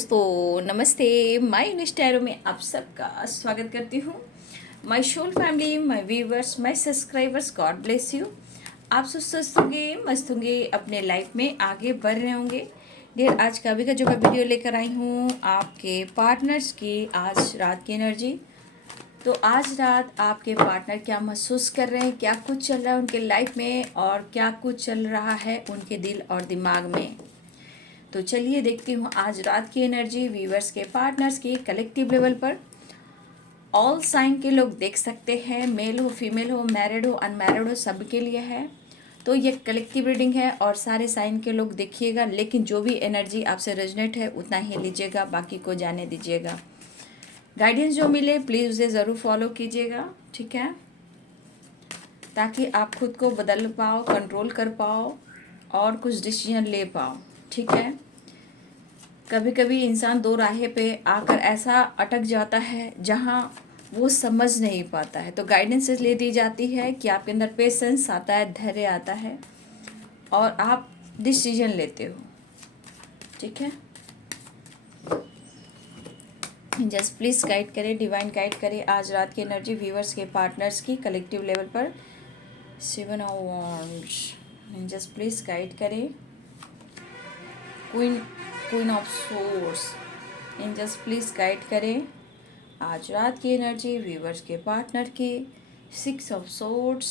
दोस्तों नमस्ते। My Instagram में आप सबका स्वागत करती हूँ। My soul family, my viewers, my subscribers, god bless you. आप सब स्वस्थ होंगे, मस्त होंगे, अपने लाइफ में आगे बढ़ रहे होंगे। डियर, आज का अभी का जो मैं वीडियो लेकर आई हूँ आपके पार्टनर्स की आज रात की एनर्जी। तो आज रात आपके पार्टनर क्या महसूस कर रहे हैं, क्या कुछ चल रहा है उनके लाइफ में और क्या कुछ चल रहा है उनके दिल और दिमाग में। तो चलिए देखती हूँ आज रात की एनर्जी व्यूवर्स के पार्टनर्स की कलेक्टिव लेवल पर। ऑल साइन के लोग देख सकते हैं, मेल हो, फीमेल हो, मैरिड हो, अनमैरिड हो, सबके लिए है। तो ये कलेक्टिव रीडिंग है और सारे साइन के लोग देखिएगा, लेकिन जो भी एनर्जी आपसे रेजोनेट है उतना ही लीजिएगा, बाकी को जाने दीजिएगा। गाइडेंस जो मिले प्लीज़ उसे ज़रूर फॉलो कीजिएगा, ठीक है, ताकि आप खुद को बदल पाओ, कंट्रोल कर पाओ और कुछ डिसीजन ले पाओ, ठीक है। कभी कभी इंसान दो राहे पे आकर ऐसा अटक जाता है जहाँ वो समझ नहीं पाता है। तो गाइडेंस ले दी जाती है कि आपके अंदर पेशेंस आता है, धैर्य आता है और आप डिसीजन लेते हो, ठीक है। जस्ट प्लीज़ गाइड करें, डिवाइन गाइड करें आज रात की एनर्जी व्यूवर्स के पार्टनर्स की कलेक्टिव लेवल पर। 7 of wands, just please guide करें। Queen of swords, angels please guide करें आज रात की एनर्जी व्यूवर्स के पार्टनर की। 6 ऑफ सोर्ड्स,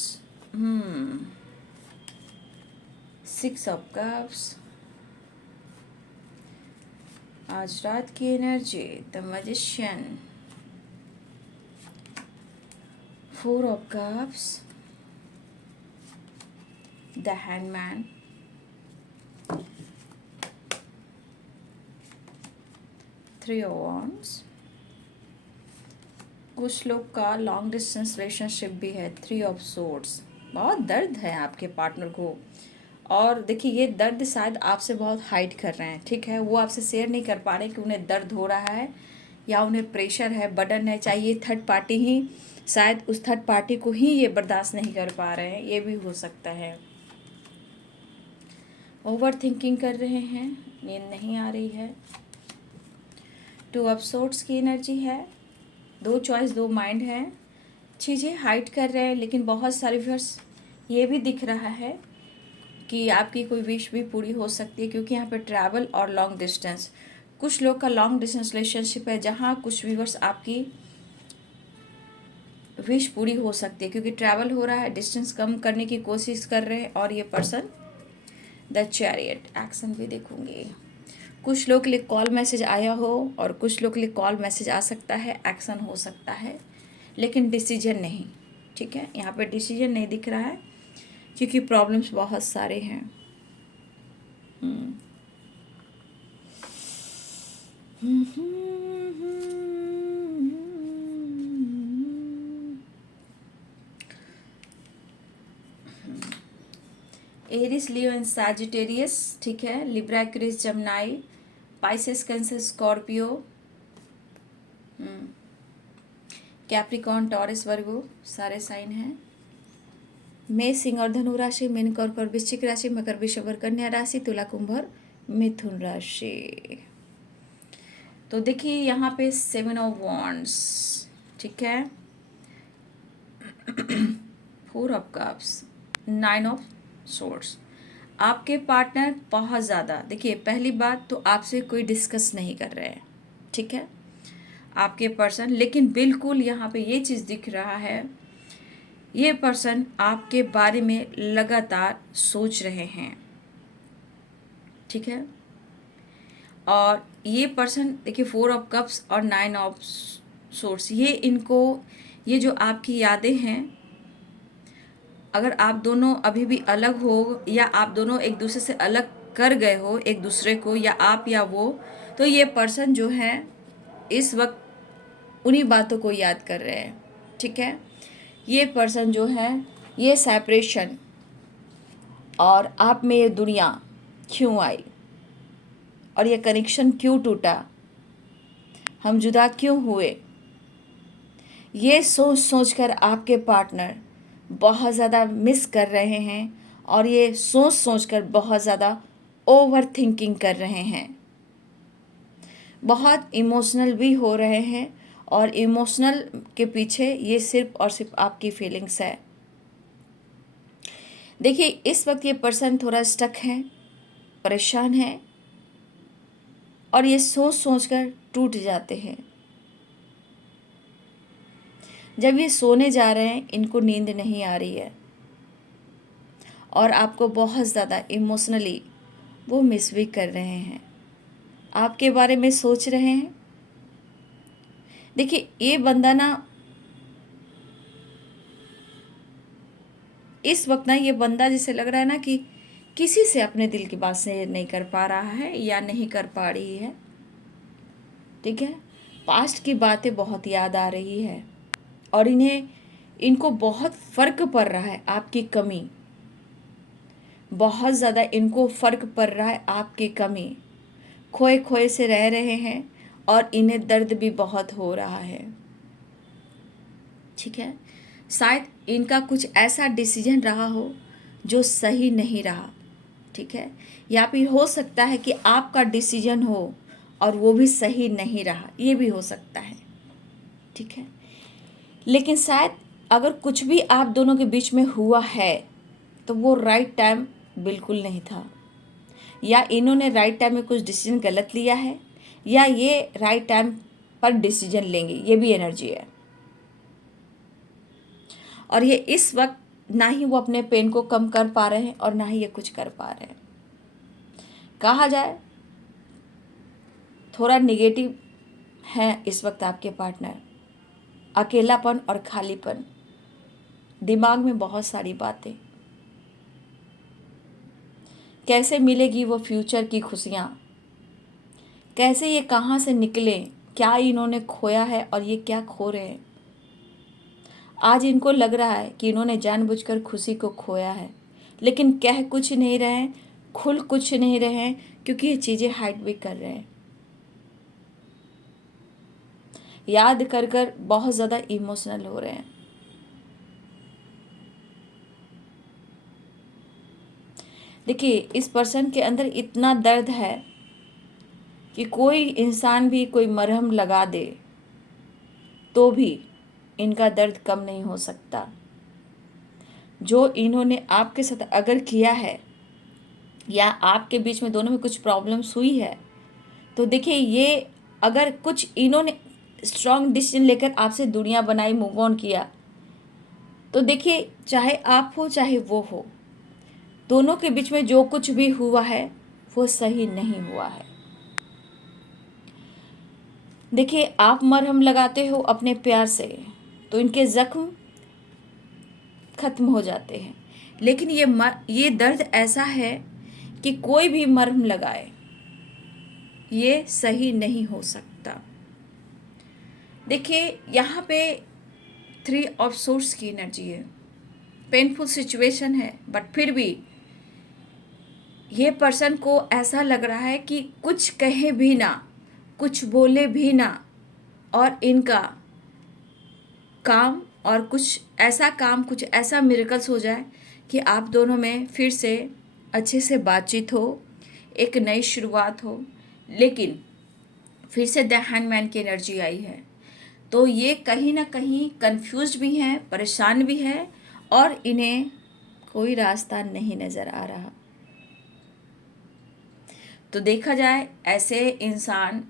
6 ऑफ कप्स, आज रात की energy the magician, 4 of cups, the hangman, 3 of wands. कुछ लोग का लॉन्ग डिस्टेंस रिलेशनशिप भी है। 3 ऑफ सोर्ड्स, बहुत दर्द है आपके पार्टनर को और देखिए ये दर्द शायद आपसे बहुत हाइड कर रहे हैं, ठीक है। वो आपसे शेयर नहीं कर पा रहे कि उन्हें दर्द हो रहा है या उन्हें प्रेशर है, बर्डन है, चाहिए थर्ड पार्टी ही, शायद उस थर्ड पार्टी को ही ये बर्दाश्त नहीं कर पा रहे हैं, ये भी हो सकता है। ओवर थिंकिंग कर रहे हैं, नींद नहीं आ रही है। 2 ऑफ सोर्ड्स की एनर्जी है, दो चॉइस, दो माइंड है, चीज़ें हाइड कर रहे हैं, लेकिन बहुत सारे व्यूअर्स ये भी दिख रहा है कि आपकी कोई विश भी पूरी हो सकती है, क्योंकि यहाँ पे ट्रैवल और लॉन्ग डिस्टेंस, कुछ लोग का लॉन्ग डिस्टेंस रिलेशनशिप है जहाँ कुछ व्यूअर्स आपकी विश पूरी हो सकती है, क्योंकि ट्रैवल हो रहा है, डिस्टेंस कम करने की कोशिश कर रहे हैं। और ये पर्सन द चैरियट, एक्शन भी देखूंगी। कुछ लोग के लिए कॉल मैसेज आया हो और कुछ लोग के लिए कॉल मैसेज आ सकता है, एक्शन हो सकता है, लेकिन डिसीजन नहीं, ठीक है। यहाँ पे डिसीजन नहीं दिख रहा है क्योंकि प्रॉब्लम्स बहुत सारे हैं। एरिस, लियो एंड सैजिटेरियस, ठीक है। लिब्रा, क्रिस, Gemini, Pisces, Cancer, Scorpio, Capricorn, Taurus, Virgo, सारे साइन हैं। मेष, सिंह और धनु राशि, मीन, कर्क और वृश्चिक राशि, मकर, वृषभ और कन्या राशि, तुला, कुंभ और मिथुन राशि। तो देखिए यहाँ पे 7 ऑफ वांड्स, ठीक है, 4 ऑफ कप्स, 9 ऑफ सोर्ड्स। आपके पार्टनर बहुत ज़्यादा, देखिए पहली बात तो आपसे कोई डिस्कस नहीं कर रहे हैं, ठीक है, आपके पर्सन, लेकिन बिल्कुल यहाँ पे ये चीज़ दिख रहा है, ये पर्सन आपके बारे में लगातार सोच रहे हैं, ठीक है। और ये पर्सन देखिए 4 ऑफ कप्स और 9 ऑफ सोर्स, ये इनको, ये जो आपकी यादें हैं, अगर आप दोनों अभी भी अलग हो या आप दोनों एक दूसरे से अलग कर गए हो एक दूसरे को, या आप या वो, तो ये पर्सन जो है इस वक्त उन्हीं बातों को याद कर रहे हैं, ठीक है। ये पर्सन जो है, ये सेपरेशन और आप में ये दुनिया क्यों आई और ये कनेक्शन क्यों टूटा, हम जुदा क्यों हुए, ये सोच सोच कर आपके पार्टनर बहुत ज़्यादा मिस कर रहे हैं और ये सोच सोच कर बहुत ज़्यादा ओवर थिंकिंग कर रहे हैं। बहुत इमोशनल भी हो रहे हैं, और इमोशनल के पीछे ये सिर्फ और सिर्फ आपकी फीलिंग्स है। देखिए, इस वक्त ये पर्सन थोड़ा स्टक है, परेशान है, और ये सोच सोच कर टूट जाते हैं। जब ये सोने जा रहे हैं, इनको नींद नहीं आ रही है, और आपको बहुत ज़्यादा इमोशनली वो मिस भी कर रहे हैं, आपके बारे में सोच रहे हैं। देखिए, ये बंदा ना इस वक्त ना, ये बंदा जैसे लग रहा है ना कि किसी से अपने दिल की बात शेयर नहीं कर पा रहा है या नहीं कर पा रही है। ठीक है, पास्ट की बातें बहुत याद आ रही है, और इनको बहुत फ़र्क पड़ रहा है आपकी कमी, बहुत ज़्यादा इनको फ़र्क पड़ रहा है आपकी कमी। खोए खोए से रह रहे हैं, और इन्हें दर्द भी बहुत हो रहा है। ठीक है, शायद इनका कुछ ऐसा डिसीजन रहा हो जो सही नहीं रहा। ठीक है, या फिर हो सकता है कि आपका डिसीजन हो और वो भी सही नहीं रहा, ये भी हो सकता है। ठीक है, लेकिन शायद अगर कुछ भी आप दोनों के बीच में हुआ है तो वो राइट टाइम बिल्कुल नहीं था, या इन्होंने राइट टाइम में कुछ डिसीजन गलत लिया है, या ये राइट टाइम पर डिसीजन लेंगे, ये भी एनर्जी है। और ये इस वक्त ना ही वो अपने पेन को कम कर पा रहे हैं, और ना ही ये कुछ कर पा रहे हैं। कहा जाए थोड़ा निगेटिव है इस वक्त आपके पार्टनर। अकेलापन और खालीपन, दिमाग में बहुत सारी बातें, कैसे मिलेगी वो फ्यूचर की खुशियाँ, कैसे ये कहाँ से निकले, क्या इन्होंने खोया है और ये क्या खो रहे हैं। आज इनको लग रहा है कि इन्होंने जानबूझकर खुशी को खोया है, लेकिन कह कुछ नहीं रहे हैं, खुल कुछ नहीं रहे हैं, क्योंकि ये चीज़ें हाइड भी कर रहे हैं। याद कर कर बहुत ज़्यादा इमोशनल हो रहे हैं। देखिए, इस पर्सन के अंदर इतना दर्द है कि कोई इंसान भी कोई मरहम लगा दे तो भी इनका दर्द कम नहीं हो सकता। जो इन्होंने आपके साथ अगर किया है, या आपके बीच में दोनों में कुछ प्रॉब्लम्स हुई है, तो देखिए, ये अगर कुछ इन्होंने स्ट्रॉन्ग डिसीजन लेकर आपसे दुनिया बनाई, मूव ऑन किया, तो देखिए, चाहे आप हो चाहे वो हो, दोनों के बीच में जो कुछ भी हुआ है वो सही नहीं हुआ है। देखिए, आप मरहम लगाते हो अपने प्यार से तो इनके जख्म खत्म हो जाते हैं, लेकिन ये दर्द ऐसा है कि कोई भी मरहम लगाए ये सही नहीं हो सकता। देखिए, यहाँ पे 3 ऑफ सोर्स की एनर्जी है। पेनफुल सिचुएशन है, बट फिर भी ये पर्सन को ऐसा लग रहा है कि कुछ कहे भी ना, कुछ बोले भी ना, और इनका काम और कुछ ऐसा मिरेकल्स हो जाए कि आप दोनों में फिर से अच्छे से बातचीत हो, एक नई शुरुआत हो। लेकिन फिर से द हैंगमैन की एनर्जी आई है, तो ये कहीं ना कहीं कंफ्यूज्ड भी हैं, परेशान भी है, और इन्हें कोई रास्ता नहीं नज़र आ रहा। तो देखा जाए, ऐसे इंसान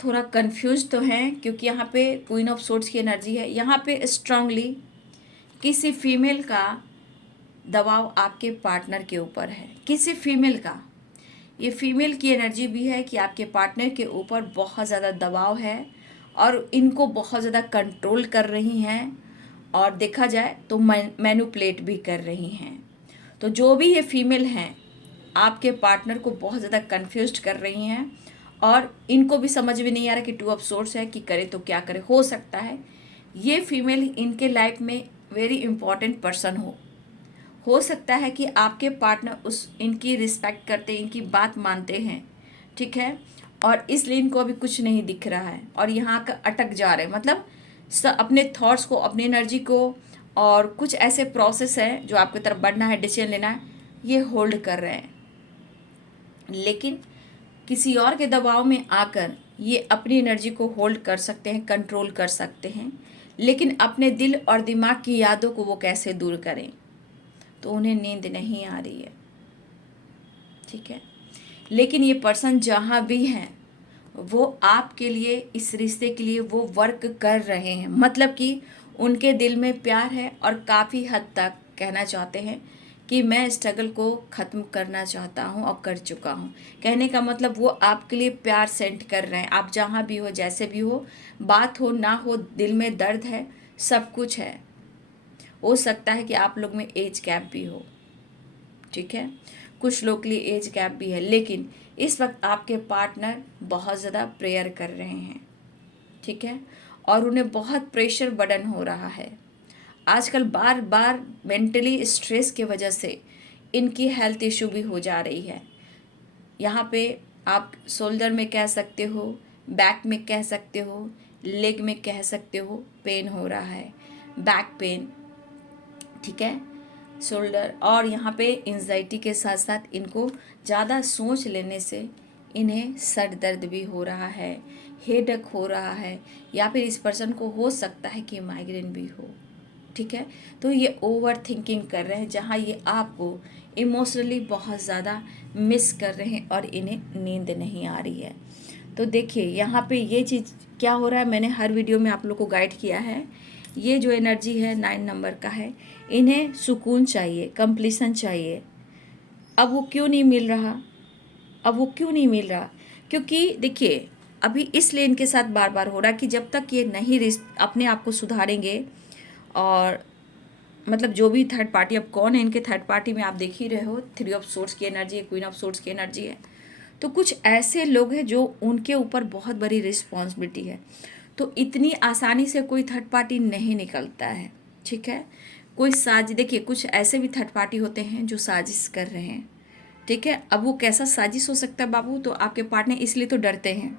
थोड़ा कंफ्यूज तो हैं, क्योंकि यहाँ पे क्वीन ऑफ सोर्ड्स की एनर्जी है। यहाँ पे स्ट्रांगली किसी फीमेल का दबाव आपके पार्टनर के ऊपर है, किसी फीमेल का। ये फीमेल की एनर्जी भी है कि आपके पार्टनर के ऊपर बहुत ज़्यादा दबाव है, और इनको बहुत ज़्यादा कंट्रोल कर रही हैं, और देखा जाए तो मैनिपुलेट भी कर रही हैं। तो जो भी ये फीमेल हैं, आपके पार्टनर को बहुत ज़्यादा कंफ्यूज कर रही हैं, और इनको भी समझ में नहीं आ रहा कि 2 ऑफ सोर्स है कि करे तो क्या करे। हो सकता है ये फीमेल इनके लाइफ में वेरी इंपॉर्टेंट पर्सन हो सकता है कि आपके पार्टनर इनकी रिस्पेक्ट करते, इनकी बात मानते हैं। ठीक है, और इसलिए इनको अभी कुछ नहीं दिख रहा है, और यहाँ का अटक जा रहे हैं, मतलब अपने थॉट्स को, अपनी एनर्जी को, और कुछ ऐसे प्रोसेस है जो आपकी तरफ बढ़ना है, डिसीजन लेना है, ये होल्ड कर रहे हैं। लेकिन किसी और के दबाव में आकर ये अपनी एनर्जी को होल्ड कर सकते हैं, कंट्रोल कर सकते हैं, लेकिन अपने दिल और दिमाग की यादों को वो कैसे दूर करें? तो उन्हें नींद नहीं आ रही है, ठीक है। लेकिन ये पर्सन जहाँ भी हैं वो आपके लिए, इस रिश्ते के लिए वो वर्क कर रहे हैं। मतलब कि उनके दिल में प्यार है और काफ़ी हद तक कहना चाहते हैं कि मैं स्ट्रगल को ख़त्म करना चाहता हूँ और कर चुका हूँ। कहने का मतलब वो आपके लिए प्यार सेंड कर रहे हैं। आप जहाँ भी हो, जैसे भी हो, बात हो ना हो, दिल में दर्द है, सब कुछ है। हो सकता है कि आप लोग में एज गैप भी हो, ठीक है, कुछ लोग के लिए एज गैप भी है, लेकिन इस वक्त आपके पार्टनर बहुत ज़्यादा प्रेयर कर रहे हैं, ठीक है, और उन्हें बहुत प्रेशर बर्डन हो रहा है। आजकल बार बार मेंटली स्ट्रेस की वजह से इनकी हेल्थ इशू भी हो जा रही है। यहाँ पे आप शोल्डर में कह सकते हो, बैक में कह सकते हो, लेग में कह सकते हो, पेन हो रहा है, बैक पेन, ठीक है, शोल्डर। और यहाँ पे एंजाइटी के साथ साथ इनको ज़्यादा सोच लेने से इन्हें सर दर्द भी हो रहा है, हेडेक हो रहा है, या फिर इस पर्सन को हो सकता है कि माइग्रेन भी हो, ठीक है। तो ये ओवर थिंकिंग कर रहे हैं, जहाँ ये आपको इमोशनली बहुत ज़्यादा मिस कर रहे हैं और इन्हें नींद नहीं आ रही है। तो देखिए यहाँ पे ये चीज़ क्या हो रहा है, मैंने हर वीडियो में आप लोग को गाइड किया है। ये जो एनर्जी है 9 नंबर का है, इन्हें सुकून चाहिए, कंप्लीशन चाहिए। अब वो क्यों नहीं मिल रहा? अब वो क्यों नहीं मिल रहा? क्योंकि देखिए अभी इसलिए इनके साथ बार बार हो रहा है कि जब तक ये नहीं अपने आप को सुधारेंगे, और मतलब जो भी थर्ड पार्टी, अब कौन है इनके थर्ड पार्टी में, आप देख ही रहे हो, 3 ऑफ सोर्ड्स की एनर्जी है, क्वीन ऑफ सोर्ड्स की एनर्जी है। तो कुछ ऐसे लोग हैं जो उनके ऊपर बहुत बड़ी रिस्पॉन्सिबिलिटी है। तो इतनी आसानी से कोई थर्ड पार्टी नहीं निकलता है, ठीक है। कोई देखिए कुछ ऐसे भी थर्ड पार्टी होते हैं जो साजिश कर रहे हैं, ठीक है। अब वो कैसा साजिश हो सकता है बाबू? तो आपके पार्टनर इसलिए तो डरते हैं,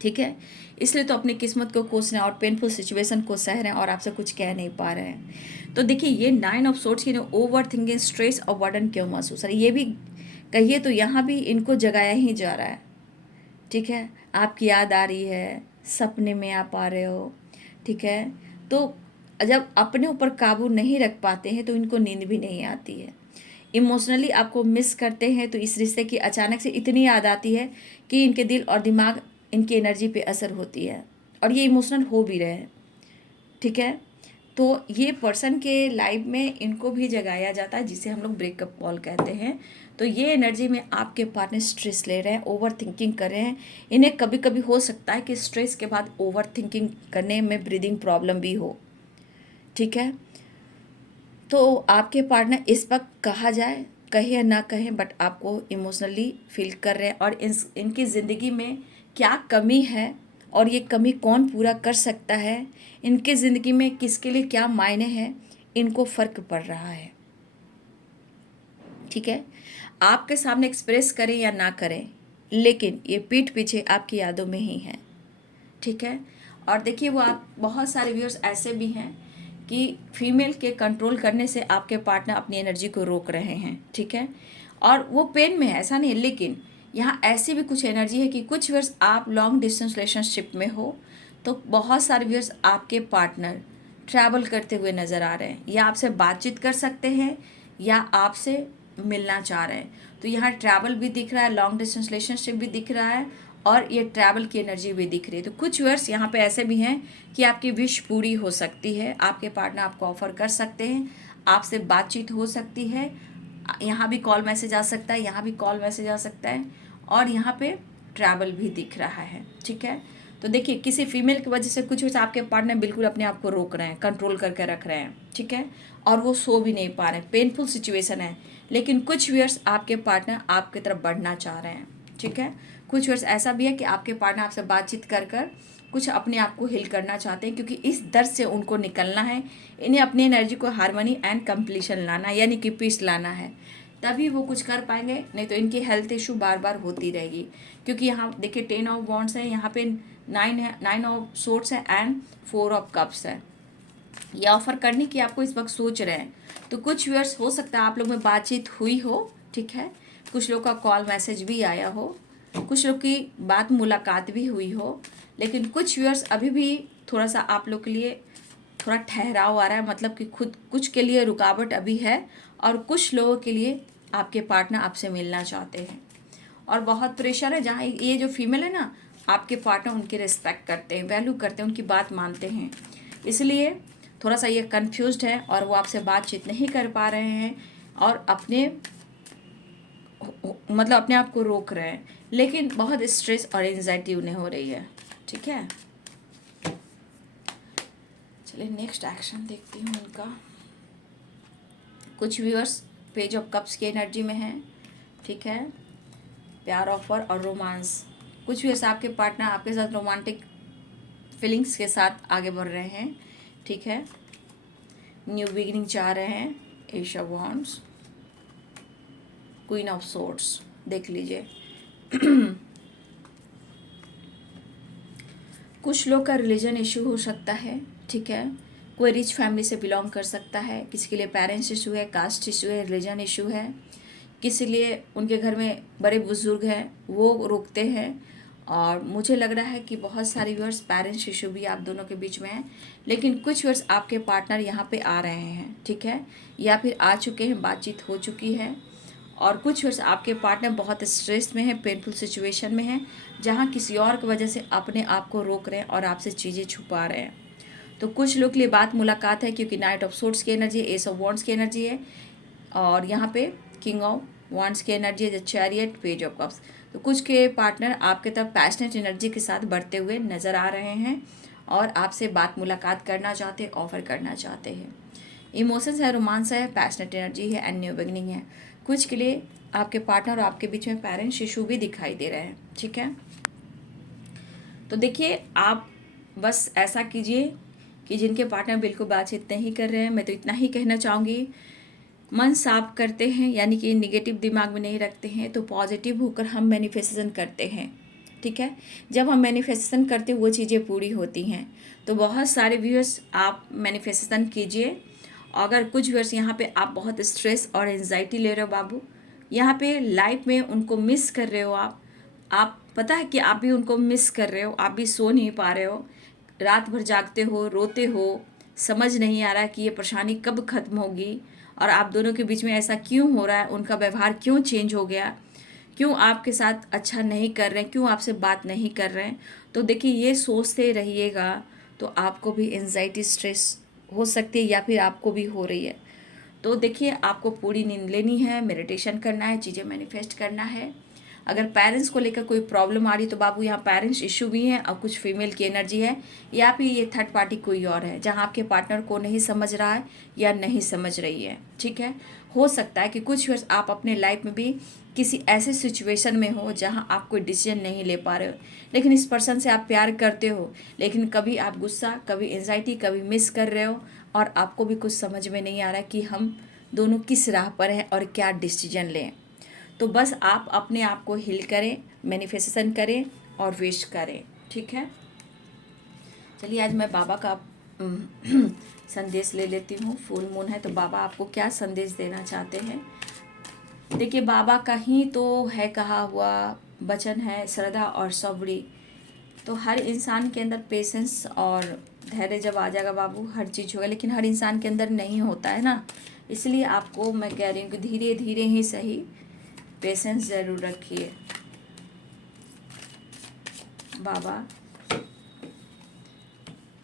ठीक है, इसलिए तो अपनी किस्मत को कोस रहे हैं और पेनफुल सिचुएशन को सह रहे हैं और आपसे कुछ कह नहीं पा रहे हैं। तो देखिए ये 9 ऑफ सोर्ड्स की ओवर थिंकिंग, स्ट्रेस और बर्डन क्यों महसूस है, ये भी कहिए तो यहाँ भी इनको जगाया ही जा रहा है, ठीक है। आपकी याद आ रही है, सपने में आप आ रहे हो, ठीक है। तो जब अपने ऊपर काबू नहीं रख पाते हैं तो इनको नींद भी नहीं आती है। इमोशनली आपको मिस करते हैं तो इस रिश्ते की अचानक से इतनी याद आती है कि इनके दिल और दिमाग, इनकी एनर्जी पे असर होती है और ये इमोशनल हो भी रहे हैं, ठीक है। तो ये पर्सन के लाइफ में इनको भी जगाया जाता है, जिसे हम लोग ब्रेकअप कॉल कहते हैं। तो ये एनर्जी में आपके पार्टनर स्ट्रेस ले रहे हैं, ओवर थिंकिंग कर रहे हैं। इन्हें कभी कभी हो सकता है कि स्ट्रेस के बाद ओवर थिंकिंग करने में ब्रीदिंग प्रॉब्लम भी हो, ठीक है। तो आपके पार्टनर इस वक्त कहा जाए, कहे या ना कहें, बट आपको इमोशनली फील कर रहे हैं और इनकी ज़िंदगी में क्या कमी है और ये कमी कौन पूरा कर सकता है, इनके ज़िंदगी में किसके लिए क्या मायने हैं, इनको फ़र्क पड़ रहा है, ठीक है। आपके सामने एक्सप्रेस करें या ना करें, लेकिन ये पीठ पीछे आपकी यादों में ही है, ठीक है। और देखिए वो आप, बहुत सारे व्यूअर्स ऐसे भी हैं कि फीमेल के कंट्रोल करने से आपके पार्टनर अपनी एनर्जी को रोक रहे हैं, ठीक है, और वो पेन में है, ऐसा नहीं है। लेकिन यहाँ ऐसी भी कुछ एनर्जी है कि कुछ व्यूअर्स आप लॉन्ग डिस्टेंस रिलेशनशिप में हो, तो बहुत सारे व्यूअर्स आपके पार्टनर ट्रैवल करते हुए नज़र आ रहे हैं, या आपसे बातचीत कर सकते हैं या आपसे मिलना चाह रहे हैं। तो यहाँ ट्रैवल भी दिख रहा है, लॉन्ग डिस्टेंस रिलेशनशिप भी दिख रहा है, और ये ट्रैवल की एनर्जी भी दिख रही है। तो कुछ व्यूअर्स यहाँ पे ऐसे भी हैं कि आपकी विश पूरी हो सकती है, आपके पार्टनर आपको ऑफर कर सकते हैं, आपसे बातचीत हो सकती है, यहाँ भी कॉल मैसेज आ सकता है, यहाँ भी कॉल मैसेज आ सकता है, और यहाँ पे ट्रैवल भी दिख रहा है, ठीक है। तो देखिए किसी फीमेल की वजह से कुछ आपके पार्टनर बिल्कुल अपने आप को रोक रहे हैं, कंट्रोल करके रख रहे हैं, ठीक है, और वो सो भी नहीं पा रहे हैं, पेनफुल सिचुएशन है। लेकिन कुछ व्यूअर्स आपके पार्टनर आपकी तरफ बढ़ना चाह रहे हैं, ठीक है। कुछ व्यूअर्स ऐसा भी है कि आपके पार्टनर आपसे बातचीत कर कर कुछ अपने आप को हील करना चाहते हैं, क्योंकि इस दर्द से उनको निकलना है, इन्हें अपनी एनर्जी को हार्मनी एंड कंप्लीशन लाना, यानी कि पीस लाना है, तभी वो कुछ कर पाएंगे। नहीं तो इनकी हेल्थ इशू बार बार होती रहेगी। क्योंकि यहाँ देखिए 10 ऑफ वॉन्ड्स है, यहाँ पे 9 है, 9 ऑफ सोर्ड्स है एंड 4 ऑफ कप्स है। ये ऑफर करने की आपको इस वक्त सोच रहे हैं। तो कुछ व्यूअर्स हो सकता है आप लोग में बातचीत हुई हो, ठीक है, कुछ लोग का कॉल मैसेज भी आया हो, कुछ लोग की बात मुलाकात भी हुई हो, लेकिन कुछ व्यूअर्स अभी भी थोड़ा सा आप लोग के लिए थोड़ा ठहराव आ रहा है, मतलब कि खुद कुछ के लिए रुकावट अभी है, और कुछ लोगों के लिए आपके पार्टनर आपसे मिलना चाहते हैं और बहुत प्रेशर है। जहाँ ये जो फीमेल है ना, आपके पार्टनर उनकी रिस्पेक्ट करते हैं, वैल्यू करते हैं, उनकी बात मानते हैं, इसलिए थोड़ा सा ये कंफ्यूज्ड है और वो आपसे बातचीत नहीं कर पा रहे हैं और अपने मतलब अपने आप को रोक रहे हैं, लेकिन बहुत स्ट्रेस और एंजाइटी उन्हें हो रही है। ठीक है, चलिए नेक्स्ट एक्शन देखती हूँ उनका। कुछ व्यूअर्स पेज ऑफ कप्स की एनर्जी में है। ठीक है, प्यार, ऑफर और रोमांस। कुछ व्यूअर्स आपके पार्टनर आपके साथ रोमांटिक फीलिंग्स के साथ आगे बढ़ रहे हैं। ठीक है, न्यू बिगिनिंग चाह रहे हैं। Ace of wands, queen of swords, देख लीजिए। कुछ लोग का रिलीजन इशू हो सकता है। ठीक है, कोई रिच फैमिली से बिलोंग कर सकता है, किसी के लिए पेरेंट्स इशू है, कास्ट इशू है, रिलीजन इशू है, किसी लिए उनके घर में बड़े बुजुर्ग हैं वो रोकते हैं, और मुझे लग रहा है कि बहुत सारे व्यूअर्स पेरेंट्स इशू भी आप दोनों के बीच में है, लेकिन कुछ व्यूअर्स आपके पार्टनर यहाँ पे आ रहे हैं। ठीक है, या फिर आ चुके हैं, बातचीत हो चुकी है, और कुछ व्यूअर्स आपके पार्टनर बहुत स्ट्रेस में है, पेनफुल सिचुएशन में है, जहाँ किसी और की वजह से अपने आप को रोक रहे हैं और आपसे चीज़ें छुपा रहे हैं। तो कुछ लोग के लिए बात मुलाकात है, क्योंकि नाइट ऑफ सोर्ड्स की एनर्जी है, एस ऑफ वॉन्ड्स की एनर्जी है, और यहाँ पे किंग ऑफ वॉन्ड्स की एनर्जी है, the chariot, page of cups. तो कुछ के पार्टनर आपके तरफ पैशनेट एनर्जी के साथ बढ़ते हुए नज़र आ रहे हैं और आपसे बात मुलाकात करना चाहते हैं, ऑफर करना चाहते हैं। इमोशंस है, रोमांस है, पैशनेट एनर्जी है एंड न्यू बिगनिंग है। कुछ के लिए आपके पार्टनर और आपके बीच में पेरेंट्स इशू भी दिखाई दे रहे हैं। ठीक है, तो देखिए आप बस ऐसा कीजिए कि जिनके पार्टनर बिल्कुल बातचीत नहीं कर रहे हैं, मैं तो इतना ही कहना चाहूँगी, मन साफ करते हैं, यानी कि नेगेटिव दिमाग में नहीं रखते हैं, तो पॉजिटिव होकर हम मैनिफेस्टेशन करते हैं। ठीक है, जब हम मैनिफेस्टेशन करते हैं वो चीज़ें पूरी होती हैं। तो बहुत सारे व्यूअर्स आप मैनिफेस्टेशन कीजिए। अगर कुछ व्यूअर्स यहाँ पे आप बहुत स्ट्रेस और एंजाइटी ले रहे हो बाबू, यहाँ पे लाइफ में उनको मिस कर रहे हो आप पता है कि आप भी उनको मिस कर रहे हो, आप भी सो नहीं पा रहे हो, रात भर जागते हो, रोते हो, समझ नहीं आ रहा है कि ये परेशानी कब ख़त्म होगी और आप दोनों के बीच में ऐसा क्यों हो रहा है, उनका व्यवहार क्यों चेंज हो गया, क्यों आपके साथ अच्छा नहीं कर रहे हैं, क्यों आपसे बात नहीं कर रहे हैं। तो देखिए ये सोचते रहिएगा तो आपको भी एंजाइटी स्ट्रेस हो सकती है या फिर आपको भी हो रही है। तो देखिए आपको पूरी नींद लेनी है, मेडिटेशन करना है, चीज़ें मैनिफेस्ट करना है। अगर पेरेंट्स को लेकर कोई प्रॉब्लम आ रही तो बाबू यहाँ पेरेंट्स इशू भी हैं और कुछ फीमेल की एनर्जी है, या फिर ये थर्ड पार्टी कोई और है जहाँ आपके पार्टनर को नहीं समझ रहा है या नहीं समझ रही है। ठीक है, हो सकता है कि कुछ वर्ष आप अपने लाइफ में भी किसी ऐसे सिचुएशन में हो जहाँ आप कोई डिसीजन नहीं ले पा रहे हो, लेकिन इस पर्सन से आप प्यार करते हो, लेकिन कभी आप गुस्सा, कभी एंजाइटी, कभी मिस कर रहे हो और आपको भी कुछ समझ में नहीं आ रहा कि हम दोनों किस राह पर हैं और क्या डिसीजन लें। तो बस आप अपने आप को हील करें, मैनिफेस्टेशन करें और विश करें। ठीक है, चलिए आज मैं बाबा का संदेश ले लेती हूँ। फुल मून है तो बाबा आपको क्या संदेश देना चाहते हैं। देखिए बाबा का ही तो है कहा हुआ वचन है, श्रद्धा और सब्री। तो हर इंसान के अंदर पेशेंस और धैर्य जब आ जाएगा बाबू, हर चीज़ होगा, लेकिन हर इंसान के अंदर नहीं होता है ना, इसलिए आपको मैं कह रही हूँ कि धीरे धीरे ही सही पेशेंस ज़रूर रखिए। बाबा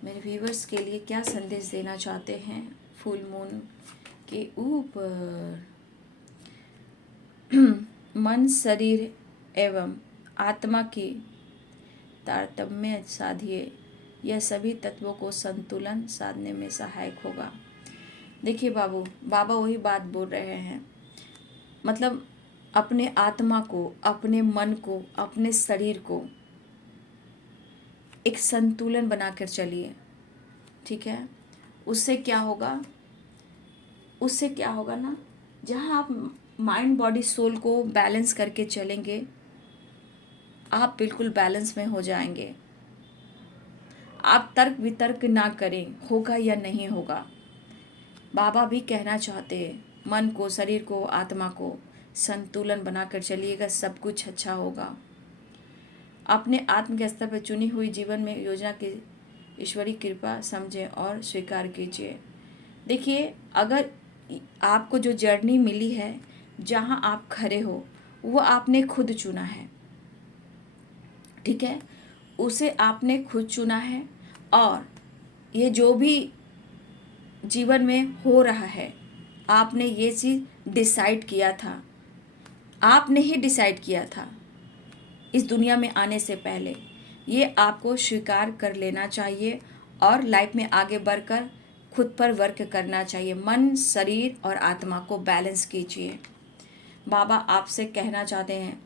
मेरे व्यूवर्स के लिए क्या संदेश देना चाहते हैं फुल मून के ऊपर। मन, शरीर एवं आत्मा की तारतम्य साधिए, यह सभी तत्वों को संतुलन साधने में सहायक होगा। देखिए बाबू, बाबा वही बात बोल रहे हैं, मतलब अपने आत्मा को, अपने मन को, अपने शरीर को एक संतुलन बनाकर चलिए। ठीक है, उससे क्या होगा, उससे क्या होगा ना, जहाँ आप माइंड बॉडी सोल को बैलेंस करके चलेंगे, आप बिल्कुल बैलेंस में हो जाएंगे। आप तर्क वितर्क ना करें होगा या नहीं होगा। बाबा भी कहना चाहते हैं मन को, शरीर को, आत्मा को संतुलन बनाकर चलिएगा, सब कुछ अच्छा होगा। अपने आत्म के स्तर पर चुनी हुई जीवन में योजना की ईश्वरीय कृपा समझें और स्वीकार कीजिए। देखिए, अगर आपको जो जर्नी मिली है, जहाँ आप खड़े हो, वो आपने खुद चुना है, ठीक है, उसे आपने खुद चुना है। और ये जो भी जीवन में हो रहा है, आपने ये चीज़ डिसाइड किया था, आपने ही डिसाइड किया था इस दुनिया में आने से पहले। ये आपको स्वीकार कर लेना चाहिए और लाइफ में आगे बढ़कर खुद पर वर्क करना चाहिए। मन, शरीर और आत्मा को बैलेंस कीजिए। बाबा आपसे कहना चाहते हैं,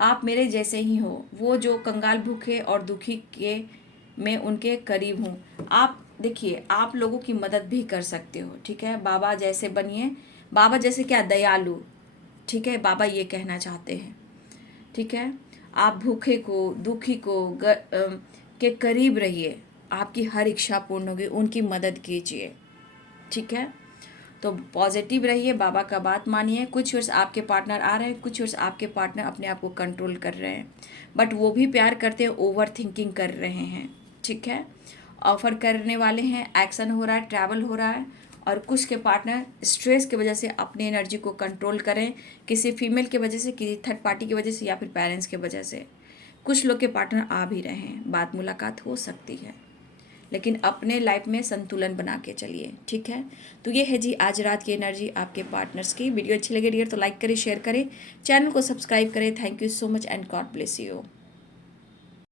आप मेरे जैसे ही हो, वो जो कंगाल, भूखे और दुखी के मैं उनके करीब हूँ। आप देखिए, आप लोगों की मदद भी कर सकते हो, ठीक है। बाबा जैसे बनिए, बाबा जैसे क्या, दयालु, ठीक है, बाबा ये कहना चाहते हैं, ठीक है। आप भूखे को, दुखी को के करीब रहिए, आपकी हर इच्छा पूर्ण होगी, उनकी मदद कीजिए, ठीक है। तो पॉजिटिव रहिए, बाबा का बात मानिए। कुछ वर्ष आपके पार्टनर आ रहे हैं, कुछ वर्ष आपके पार्टनर अपने आप को कंट्रोल कर रहे हैं, बट वो भी प्यार करते हैं, ओवर थिंकिंग कर रहे हैं, ठीक है। ऑफर करने वाले हैं, एक्शन हो रहा है, ट्रैवल हो रहा है। और कुछ के पार्टनर स्ट्रेस की वजह से अपनी एनर्जी को कंट्रोल करें, किसी फीमेल की वजह से, किसी थर्ड पार्टी की वजह से, या फिर पेरेंट्स की वजह से। कुछ लोग के पार्टनर आ भी रहे हैं, बात मुलाकात हो सकती है, लेकिन अपने लाइफ में संतुलन बना के चलिए, ठीक है। तो ये है जी आज रात की एनर्जी आपके पार्टनर्स की। वीडियो अच्छी लगे डियर तो लाइक करें, शेयर करें, चैनल को सब्सक्राइब करें। Thank you so much and God bless you.